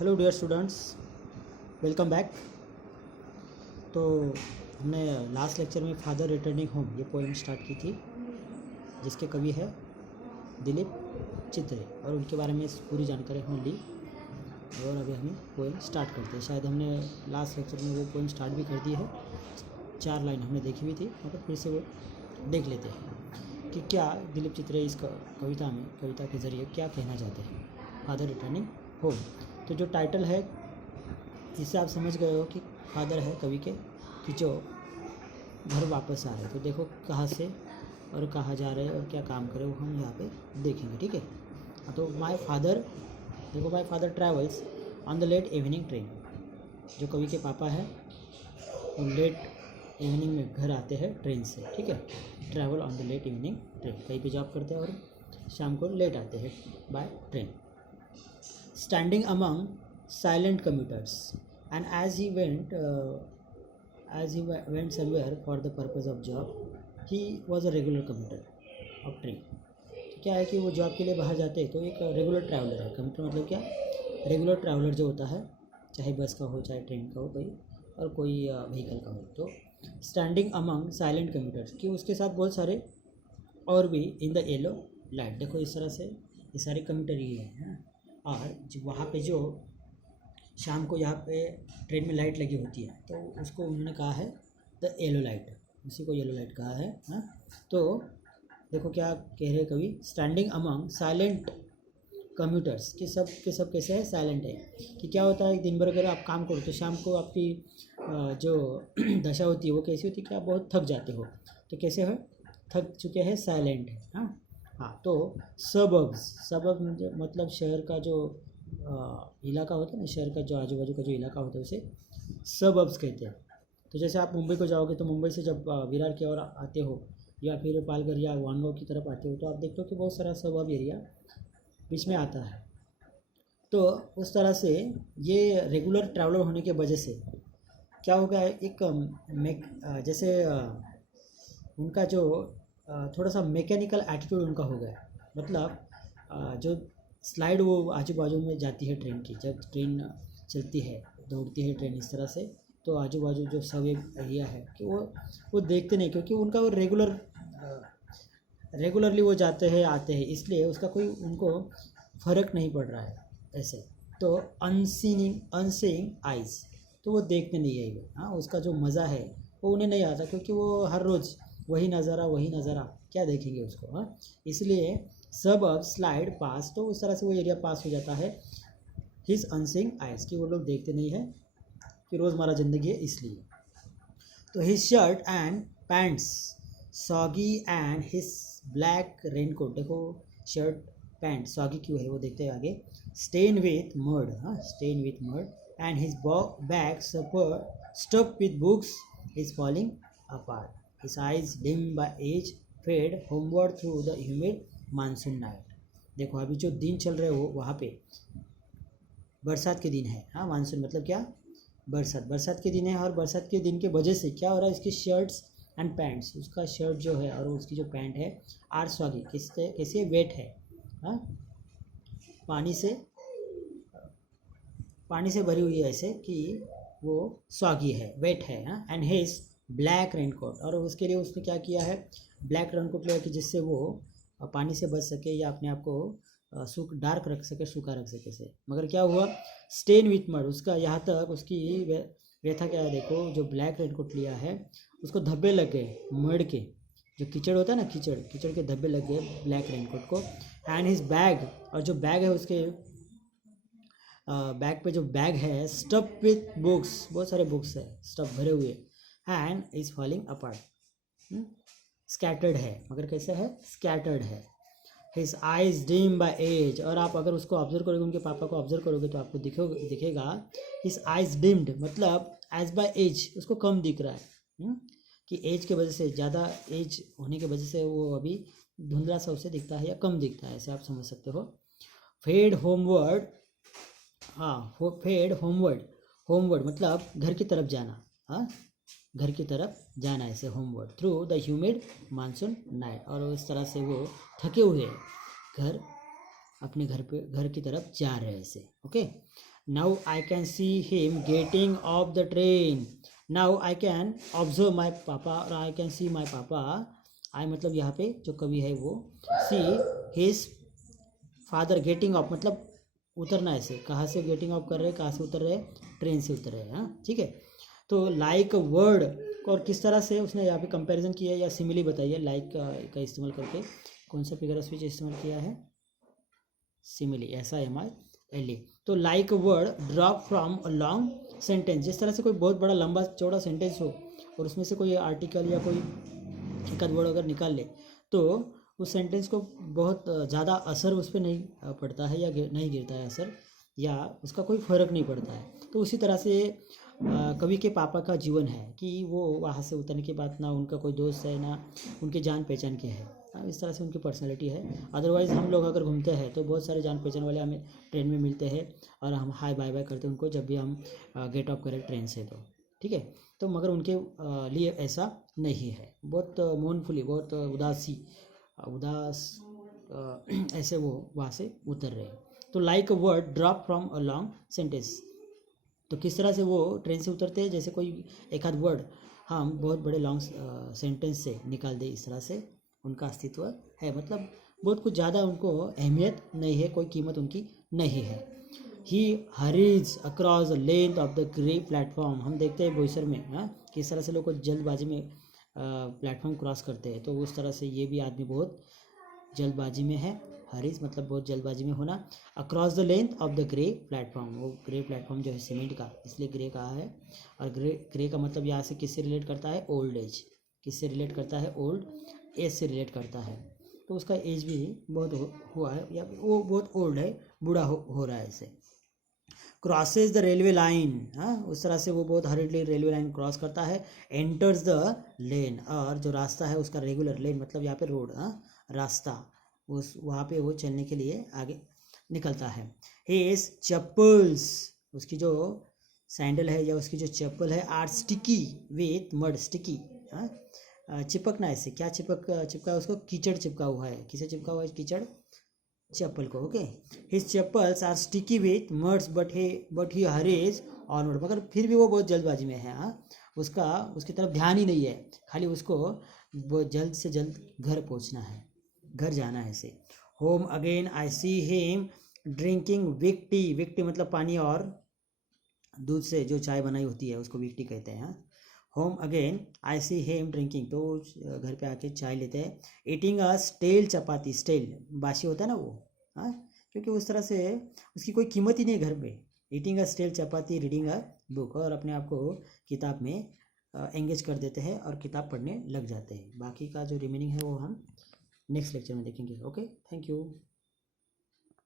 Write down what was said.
Hello dear students, welcome back. तो हमने last lecture में फादर रिटर्निंग होम ये पोएम स्टार्ट की थी, जिसके कवि है दिलीप चित्रे, और उनके बारे में पूरी जानकारी हमने ली। और अभी हम पोएम स्टार्ट करते हैं। शायद हमने लास्ट लेक्चर में वो पोएम स्टार्ट भी कर दी है, 4 लाइन हमने देखी हुई थी, मगर फिर से वो देख लेते हैं कि क्या दिलीप चित्रे इस कविता के ज़रिए क्या कहना चाहते हैं। फादर रिटर्निंग होम, तो जो टाइटल है इससे आप समझ गए हो कि फादर है कवि के कि जो घर वापस आ रहे हैं। तो देखो कहाँ से और कहाँ जा रहे हैं और क्या काम करे वो हम यहाँ पे देखेंगे, ठीक है। तो my father travels on the late evening train. जो कवि के पापा है वो लेट इवनिंग में घर आते हैं ट्रेन से, ठीक है। Travel on the late evening train, कहीं पे जॉब करते हैं और शाम को लेट आते हैं by train. Standing among silent commuters, and as he went somewhere for the purpose of job, he was a regular commuter of train। तो क्या है कि वो जॉब के लिए बाहर जाते हैं तो एक रेगुलर ट्रैवलर है। कम्यूटर मतलब क्या, रेगुलर ट्रैवलर जो होता है, चाहे बस का हो चाहे ट्रेन का हो कोई, और कोई व्हीकल का हो। तो स्टैंडिंग अमंग साइलेंट कम्यूटर्स, कि उसके साथ बहुत सारे और भी इन द येलो लाइट। देखो इस तरह से ये सारे कम्यूटर ही हैं। और वहाँ पे जो शाम को यहाँ पे ट्रेन में लाइट लगी होती है तो उसको उन्होंने कहा है द येलो लाइट, उसी को येलो लाइट कहा है। हाँ, तो देखो क्या कह रहे कवि, स्टैंडिंग अमंग साइलेंट कम्यूटर्स, कि सब के सब कैसे है, साइलेंट है। कि क्या होता है, दिन भर अगर आप काम करो तो शाम को आपकी जो दशा होती है वो कैसी होती है कि आप बहुत थक जाते हो। तो कैसे है, थक चुके हैं, साइलेंट है। हाँ, तो सबब मतलब शहर का जो इलाका होता है ना, शहर का जो आजू बाजू का जो इलाका होता है उसे सबअब्स कहते हैं। तो जैसे आप मुंबई को जाओगे तो मुंबई से जब विरार की ओर आते हो या फिर पालघर या वानगांव की तरफ आते हो तो आप देखते हो कि बहुत सारा सबअब एरिया बीच में आता है। तो उस तरह से ये रेगुलर ट्रैवलर होने की वजह से क्या हो गया है, एक जैसे उनका जो थोड़ा सा मैकेनिकल एटीट्यूड उनका हो गया। मतलब जो स्लाइड वो आजू बाजू में जाती है ट्रेन की, जब ट्रेन चलती है दौड़ती है ट्रेन इस तरह से, तो आजू बाजू जो सब एरिया है कि वो देखते नहीं, क्योंकि उनका वो रेगुलरली वो जाते हैं आते हैं, इसलिए उसका कोई उनको फ़र्क नहीं पड़ रहा है ऐसे। तो अनसीइंग आइज़, तो वो देखते नहीं है वो। हाँ, उसका जो मज़ा है वो उन्हें नहीं आता, क्योंकि वो हर रोज़ वही नज़ारा क्या देखेंगे उसको। हाँ, इसलिए सब अब स्लाइड पास, तो उस तरह से वो एरिया पास हो जाता है हिज अनसीइंग आइज, कि वो लोग देखते नहीं है कि रोज़मर्रा ज़िंदगी है इसलिए। तो his shirt and pants soggy and his black raincoat, देखो शर्ट पैंट सॉगी क्यों है वो देखते हैं आगे। स्टेन विथ मड, हाँ stain with mud, and his bag stuff with books is falling apart, his eyes dim by age fade homeward through the humid monsoon night. देखो अभी जो दिन चल रहे हो वहाँ पे बरसात के दिन है। हाँ, मानसून मतलब क्या, बरसात के दिन है, और बरसात के दिन के वजह से क्या हो रहा है, इसकी शर्ट्स एंड पैंट्स, उसका शर्ट जो है और उसकी जो पैंट है आर सॉगी, कैसे वेट है। हाँ, पानी से भरी हुई है, ऐसे कि वो सॉगी है, वेट है। हाँ, एंड हिज ब्लैक रेनकोट, और उसके लिए उसने क्या किया है, ब्लैक रेनकोट लिया कि जिससे वो पानी से बच सके या अपने आप को डार्क रख सके, सूखा रख सके से। मगर क्या हुआ, स्टेन विथ मड, उसका यहाँ तक उसकी व्यथा क्या है, देखो जो ब्लैक रेनकोट लिया है उसको धब्बे लग गए मड के, जो कीचड़ होता है ना, कीचड़ के धब्बे लग गए ब्लैक रेनकोट को। एंड हिज बैग, और जो बैग है उसके बैग पे जो बैग है स्टफ विथ बुक्स, बहुत सारे बुक्स है स्टफ भरे हुए। And is falling apart, scattered है, मगर कैसे है, स्कैटर्ड है। His eyes dim by age, और आप अगर उसको ऑब्जर्व करोगे, उनके पापा को ऑब्जर्व करोगे तो आपको दिखेगा हिज आइज डिम्ड, मतलब एज बाय एज उसको कम दिख रहा है। कि एज के वजह से, ज़्यादा एज होने की वजह से वो अभी धुंधला सा उसे दिखता है या कम दिखता है, ऐसे आप समझ सकते हो। फेड होमवर्ड, हाँ फेड होमवर्ड मतलब घर की तरफ जाना। हाँ, घर की तरफ जाना, ऐसे homeward through the humid monsoon night, और इस तरह से वो थके हुए घर अपने घर की तरफ जा रहे हैं ऐसे। Okay, now I can see him getting off the train. Now I can observe my papa और आई कैन सी माई पापा। आई मतलब यहाँ पे जो कवि है वो see his father getting off मतलब उतरना, ऐसे कहाँ से गेटिंग ऑफ कर रहे हैं, कहाँ से उतर रहे हैं, ट्रेन से उतर रहे हैं। हाँ ठीक है, तो लाइक वर्ड और किस तरह से उसने यहाँ पे कंपैरिजन किया या सिमिली बताइए लाइक का इस्तेमाल करके। कौन सा फिगर ऑफ स्पीच इस्तेमाल किया है, सिमिली, SIMILE। तो like word drop from a long sentence, जिस तरह से कोई बहुत बड़ा लंबा चौड़ा सेंटेंस हो और उसमें से कोई आर्टिकल या कोई एक आध वर्ड अगर निकाल ले तो उस सेंटेंस को बहुत ज़्यादा असर उस पर नहीं पड़ता है या नहीं गिरता है असर, या उसका कोई फ़र्क नहीं पड़ता है। तो उसी तरह से कवि के पापा का जीवन है कि वो वहाँ से उतरने के बाद ना उनका कोई दोस्त है ना उनके जान पहचान के है। इस तरह से उनकी पर्सनैलिटी है। अदरवाइज़ हम लोग अगर घूमते हैं तो बहुत सारे जान पहचान वाले हमें ट्रेन में मिलते हैं और हम हाय बाय बाय करते हैं उनको जब भी हम गेट ऑफ करें ट्रेन से, तो ठीक है। तो मगर उनके लिए ऐसा नहीं है, बहुत मोurnफुली, बहुत उदास ऐसे वो वहाँ से उतर रहे हैं। तो like a word drop from a long sentence, तो किस तरह से वो ट्रेन से उतरते हैं, जैसे कोई एक आध वर्ड हम बहुत बड़े लॉन्ग सेंटेंस से निकाल दे, इस तरह से उनका अस्तित्व है। मतलब बहुत कुछ ज़्यादा उनको अहमियत नहीं है, कोई कीमत उनकी नहीं है। He hurries across the length of the grey platform, हम देखते हैं बोईसर में किस तरह से लोग जल्दबाजी में प्लेटफॉर्म क्रॉस करते हैं, तो उस तरह से ये भी आदमी बहुत जल्दबाजी में है। हरीज मतलब बहुत जल्दबाजी में होना। Across the length of the grey platform, वो ग्रे प्लेटफॉर्म जो है सीमेंट का, इसलिए ग्रे कहा है। और ग्रे का मतलब यहाँ से किससे रिलेट करता है, ओल्ड एज। किससे रिलेट करता है, ओल्ड एज से रिलेट करता है। तो उसका एज भी बहुत हुआ है या वो बहुत ओल्ड है, बूढ़ा हो रहा है ऐसे। क्रॉसेज द रेलवे लाइन, उस तरह से वो बहुत हरिडली रेलवे लाइन क्रॉस करता है। एंटर्स द लेन, और जो रास्ता है उसका रेगुलर, लेन मतलब यहाँ पे रोड, रास्ता, उस वहाँ पे वो चलने के लिए आगे निकलता है। हिज चप्पल्स, उसकी जो सैंडल है या उसकी जो चप्पल है, are sticky with mud, sticky चिपकना, ऐसे क्या चिपका उसको, कीचड़ चिपका हुआ है। किसे चिपका हुआ है, कीचड़, चप्पल को। Okay, his chappals are sticky with muds but he hurries onward, मगर फिर भी वो बहुत जल्दबाजी में है। उसकी तरफ ध्यान ही नहीं है, खाली उसको जल्द से जल्द घर पहुंचना है, घर जाना है ऐसे। Home again I see him drinking weak tea, weak tea मतलब पानी और दूध से जो चाय बनाई होती है उसको विक टी कहते हैं। Home again I see him drinking, तो घर पे आके चाय लेते हैं। Eating a stale chapati, stale बासी होता है ना वो, क्योंकि उस तरह से उसकी कोई कीमत ही नहीं है घर पे। Eating a stale chapati, reading a book, और अपने आप को किताब में एंगेज कर देते हैं और किताब पढ़ने लग जाते हैं। बाकी का जो रिमेनिंग है वो हम नेक्स्ट लेक्चर में देखेंगे। Okay, thank you.